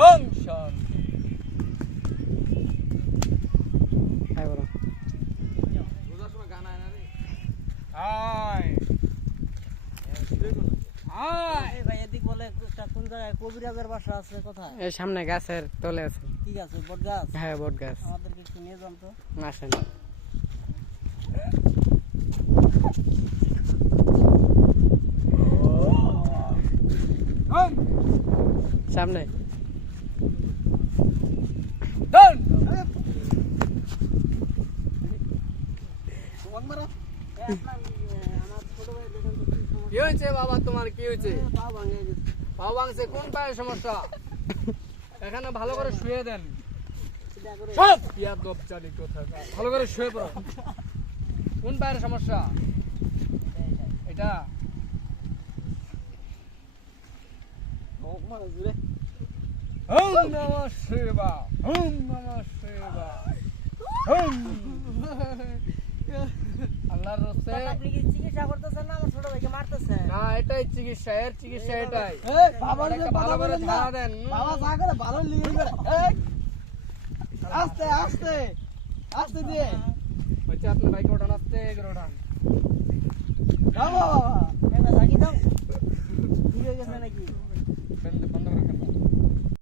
ওম শান্তি। আয় বড় আয় আয় ভাই এদিক বলে কোন জায়গায় কবিরাজের বাসা আছে কোথায়? এই সামনে গাছের তলে আছে। কি গাছ? বট গাছ? হ্যাঁ বট গাছ। আমাদেরকে একটু নিয়ে যান তো। আসেন ওম সামনে ডান আমার ছোট ভাই দেখেন তো কি সমস্যা। কি হয়েছে বাবা, তোমার কি হয়েছে? পা ভাঙে গেছে। পা ভাঙছে? কোন পায়ের সমস্যা? এখানে ভালো করে শুয়ে দেন। সিধা করে সব ইয়াদব জানি কোথাকার। ভালো করে শুয়ে পড়ো। কোন পায়ের সমস্যা? এটা মারা জুড়ে। ওম নমঃ শিবায়, ওম নমঃ শিবায়, ওম। আল্লাহর রস্তে আপনি কি চিকিৎসা করতেছেন না আমার ছোট ভাইকে মারতেছেন? না, এটাই চিকিৎসা, এর চিকিৎসা এটাই। এই বাবার যে এটাকে ভালো করে ঝাড়া দেন। বাবা যা করে ভালো লিগে করে। এই আস্তে আস্তে আস্তে দিয়ে হচ্ছে আপনার বাইকে ওঠান, আস্তে করে ওঠান। বাবা বাবা